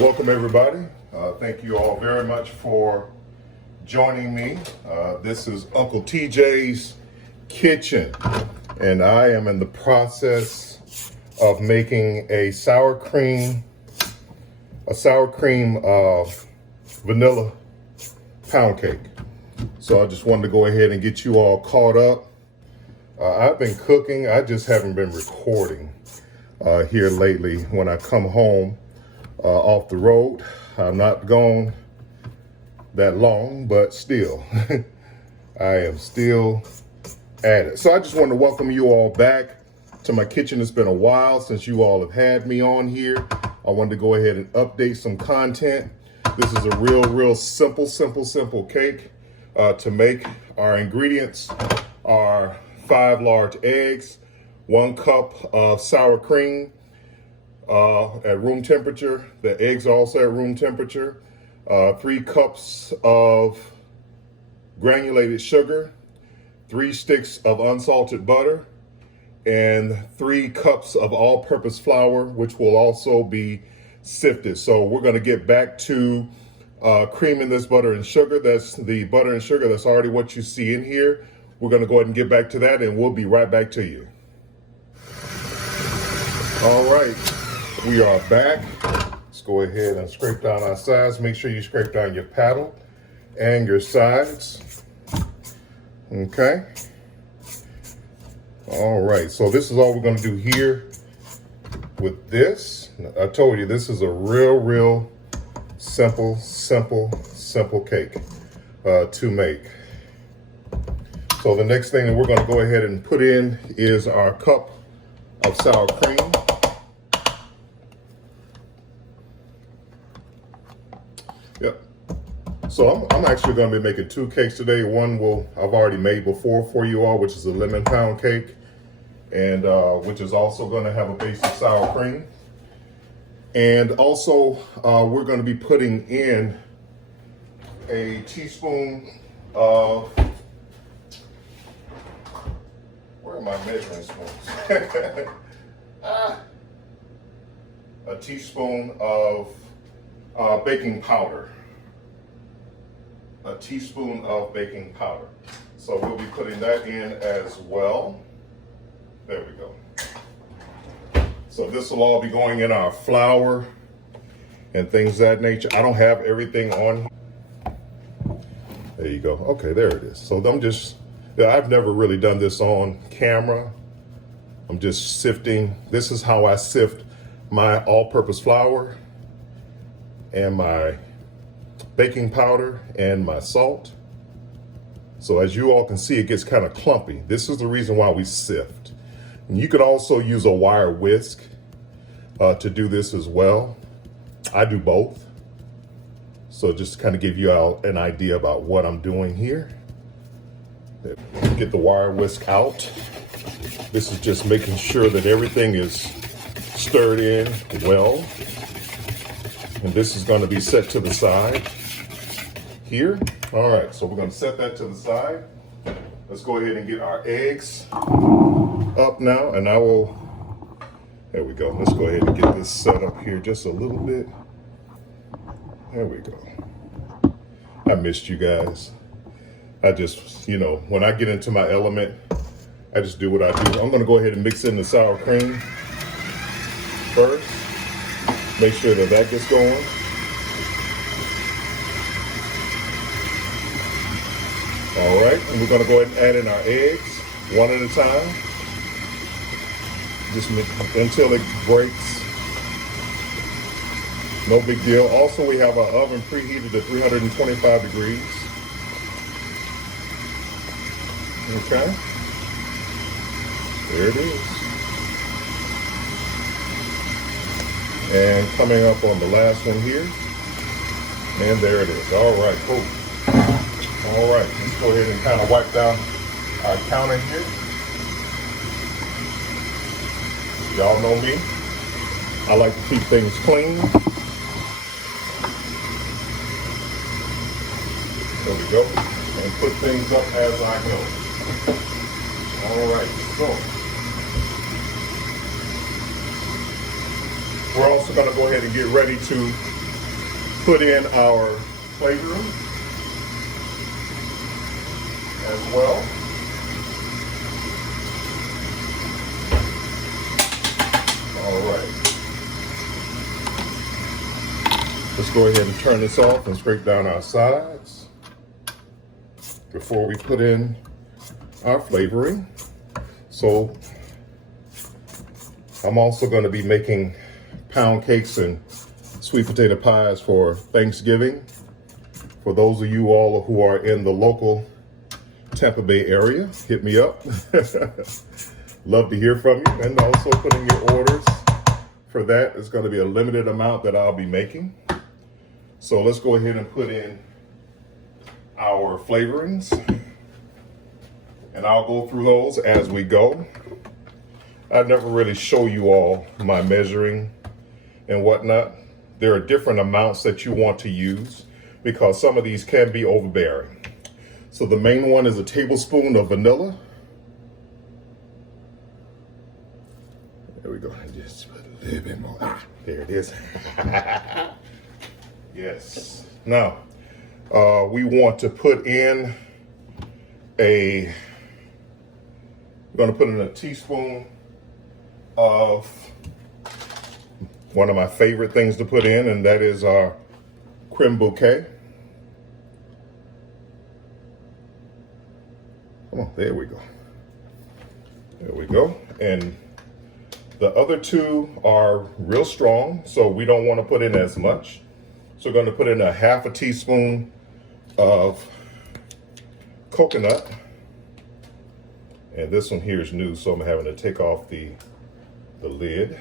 Welcome everybody. Thank you all very much for joining me. This is Uncle TJ's kitchen, and I am in the process of making a sour cream vanilla pound cake. So I just wanted to go ahead and get you all caught up. I've been cooking, I just haven't been recording here lately when I come home off the road. I'm not gone that long, but still, I am still at it. So I just want to welcome you all back to my kitchen. It's been a while since you all have had me on here. I wanted to go ahead and update some content. This is a real simple cake to make. Our ingredients are 5 large eggs, 1 cup of sour cream, at room temperature. The eggs are also at room temperature. 3 cups of granulated sugar, 3 sticks of unsalted butter, and 3 cups of all-purpose flour, which will also be sifted. So we're going to get back to creaming this butter and sugar. That's the butter and sugar. That's already what you see in here. We're going to go ahead and get back to that, and we'll be right back to you. All right. We are back. Let's go ahead and scrape down our sides. Make sure you scrape down your paddle and your sides. Okay. All right. So this is all we're going to do here with this. I told you this is a real simple cake to make. So the next thing that we're going to go ahead and put in is our cup of sour cream. Yep. So I'm actually going to be making 2 cakes today. One I've already made before for you all, which is a lemon pound cake, and which is also going to have a base of sour cream. And also we're going to be putting in a teaspoon of, where are my measuring spoons? A teaspoon of baking powder. A teaspoon of baking powder. So we'll be putting that in as well. There we go. So this will all be going in our flour and things of that nature. I don't have everything on. There you go. Okay, there it is. So I've never really done this on camera. I'm just sifting. This is how I sift my all-purpose flour and my baking powder and my salt. So as you all can see, it gets kind of clumpy. This is the reason why we sift. And you could also use a wire whisk to do this as well. I do both. So just to kind of give you all an idea about what I'm doing here. Get the wire whisk out. This is just making sure that everything is stirred in well. And this is going to be set to the side here. All right, so we're going to set that to the side. Let's go ahead and get our eggs up now, and there we go. Let's go ahead and get this set up here just a little bit. There we go. I missed you guys. I just, when I get into my element, I just do what I do. I'm going to go ahead and mix in the sour cream first. Make sure that gets going. All right, and we're going to go ahead and add in our eggs one at a time, just until it breaks. No big deal. Also, we have our oven preheated to 325 degrees. Okay, there it is. And coming up on the last one here. And there it is. All right, cool. All right, let's go ahead and kind of wipe down our counter here. Y'all know me. I like to keep things clean. There we go. And put things up as I go. All right, so we're also going to go ahead and get ready to put in our flavoring as well. All right. Let's go ahead and turn this off and scrape down our sides before we put in our flavoring. So I'm also going to be making pound cakes and sweet potato pies for Thanksgiving. For those of you all who are in the local Tampa Bay area, hit me up. Love to hear from you. And also put in your orders for that. It's going to be a limited amount that I'll be making. So let's go ahead and put in our flavorings. And I'll go through those as we go. I never really show you all my measuring and whatnot. There are different amounts that you want to use because some of these can be overbearing. So the main one is a tablespoon of vanilla. There we go. Just put a little bit more. There it is. Yes. Now, we want to put in we're going to put in a teaspoon of one of my favorite things to put in, and that is our crème bouquet. Come on, there we go. There we go. And the other two are real strong, so we don't want to put in as much. So we're going to put in a half a teaspoon of coconut. And this one here is new, so I'm having to take off the lid.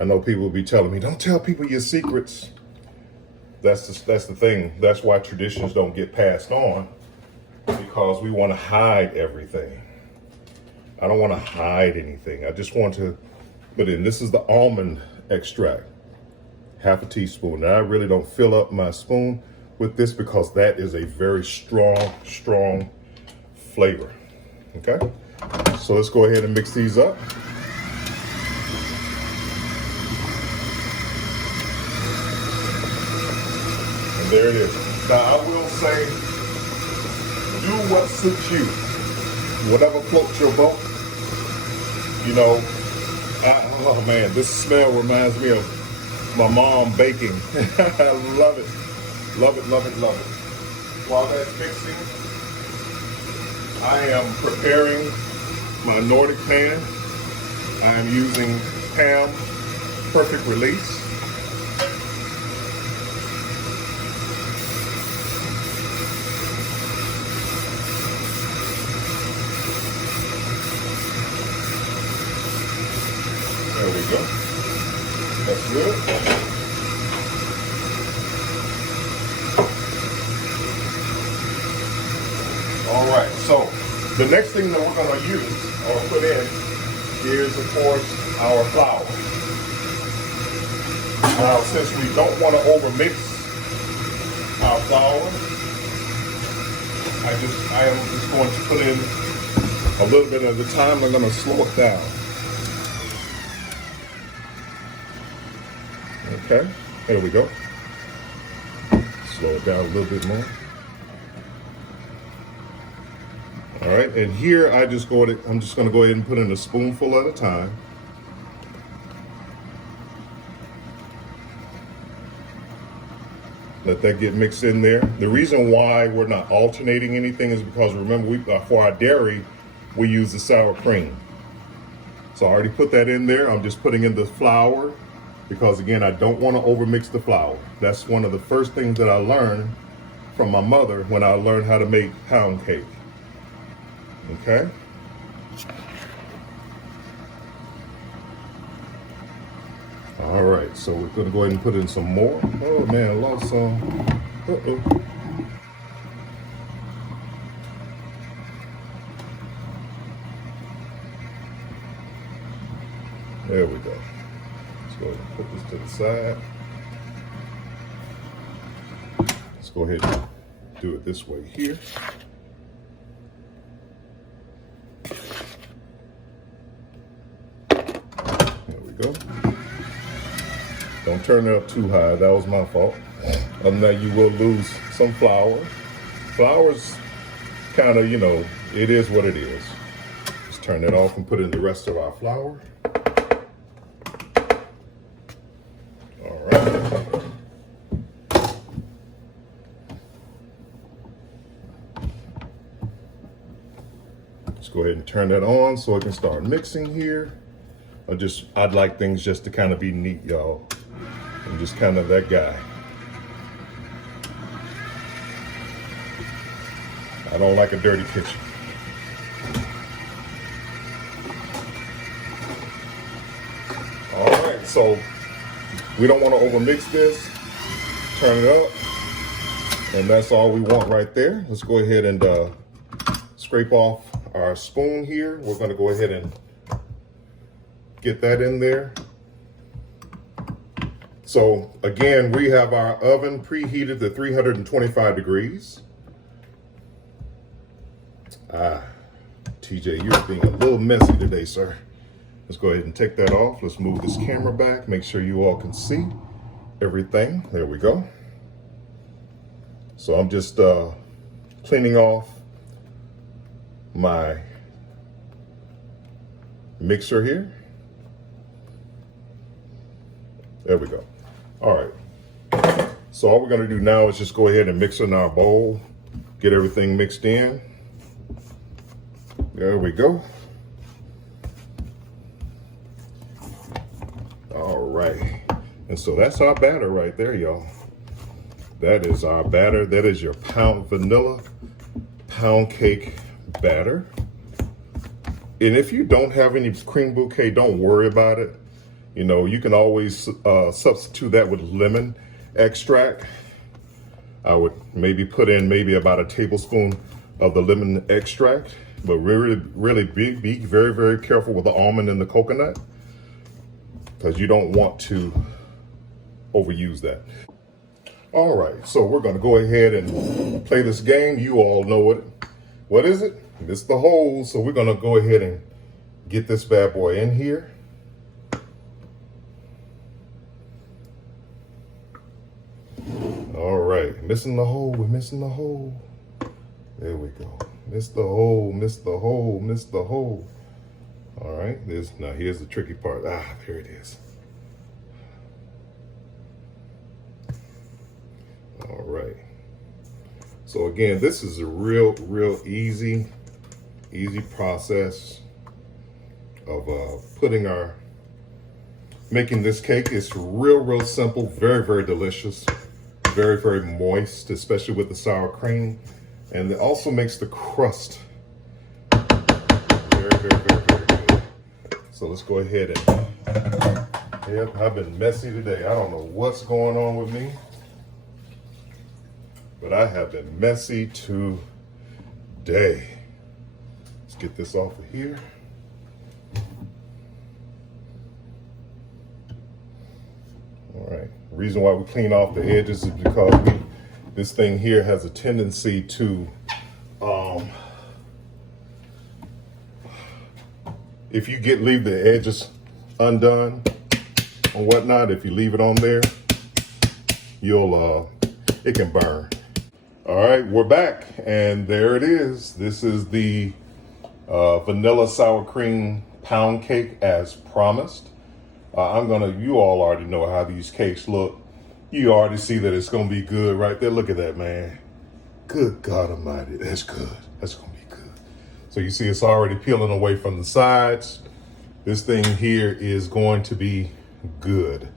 I know people will be telling me, don't tell people your secrets. That's the thing. That's why traditions don't get passed on, because we want to hide everything. I don't want to hide anything. I just want to put in, this is the almond extract, half a teaspoon. Now I really don't fill up my spoon with this because that is a very strong flavor. Okay, so let's go ahead and mix these up. And there it is. Now I will say, do what suits you. Whatever floats your boat. You know, oh man, this smell reminds me of my mom baking. I love it. Love it, love it, love it. While that's mixing, I am preparing my Nordic pan. I am using Pam Perfect Release. There we go. That's good. All right, so the next thing that we're going to use or put in is, of course, our flour. Now, since we don't want to overmix our flour, I am just going to put in a little bit at a time. I'm going to slow it down. Okay, there we go. Slow it down a little bit more. All right, and here I'm just going to go ahead and put in a spoonful at a time. Let that get mixed in there. The reason why we're not alternating anything is because, remember, for our dairy, we use the sour cream. So I already put that in there. I'm just putting in the flour because, again, I don't want to overmix the flour. That's one of the first things that I learned from my mother when I learned how to make pound cake. Okay. All right, so we're going to go ahead and put in some more. Oh man, I lost some. Uh-oh. There we go. Let's go ahead and put this to the side. Let's go ahead and do it this way here. There we go. Don't turn it up too high. That was my fault. Other than that, you will lose some flour. Flour's kind of, it is what it is. Just turn it off and put in the rest of our flour. All right. Let's go ahead and turn that on so I can start mixing here. I'd like things just to kind of be neat, y'all. I'm just kind of that guy. I don't like a dirty kitchen. All right, so we don't want to overmix this. Turn it up, and that's all we want right there. Let's go ahead and scrape off our spoon here. We're going to go ahead and get that in there. So again, we have our oven preheated to 325 degrees. TJ, you're being a little messy today, sir. Let's go ahead and take that off. Let's move this camera back. Make sure you all can see everything. There we go. So I'm just cleaning off my mixer here. There we go. All right. So all we're going to do now is just go ahead and mix in our bowl, get everything mixed in. There we go. All right. And so that's our batter right there, y'all. That is our batter. That is your vanilla pound cake batter. And if you don't have any cream bouquet, don't worry about it. You can always substitute that with lemon extract. I would maybe put in about a tablespoon of the lemon extract, but really be very, very careful with the almond and the coconut, because you don't want to overuse that. All right, so we're gonna go ahead and play this game. You all know it. What is it? It's the hole. So we're gonna go ahead and get this bad boy in here. All right, missing the hole, we're missing the hole. There we go. Missed the hole, missed the hole, missed the hole. All right, now here's the tricky part. There it is. All right. So again, this is a real easy process of making this cake. It's real simple, very delicious. Very moist, especially with the sour cream, and it also makes the crust very good. So let's go ahead and, yep, I've been messy today. I don't know what's going on with me, but I have been messy today. Let's get this off of here. All right. The reason why we clean off the edges is because this thing here has a tendency to, if you leave the edges undone or whatnot, if you leave it on there, it can burn. All right, we're back, and there it is. This is the vanilla sour cream pound cake as promised. You all already know how these cakes look. You already see that it's gonna be good right there. Look at that, man. Good God Almighty, that's good. That's gonna be good. So you see it's already peeling away from the sides. This thing here is going to be good.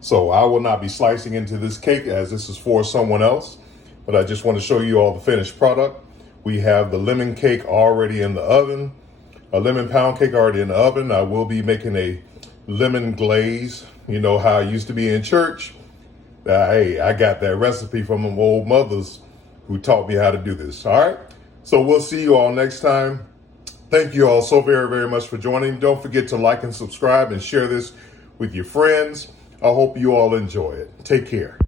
So I will not be slicing into this cake as this is for someone else, but I just want to show you all the finished product. We have the lemon cake already in the oven, a lemon pound cake already in the oven. I will be making a lemon glaze. You know how I used to be in church. Hey, I got that recipe from my old mothers who taught me how to do this. All right. So we'll see you all next time. Thank you all so very much for joining. Don't forget to like and subscribe and share this with your friends. I hope you all enjoy it. Take care.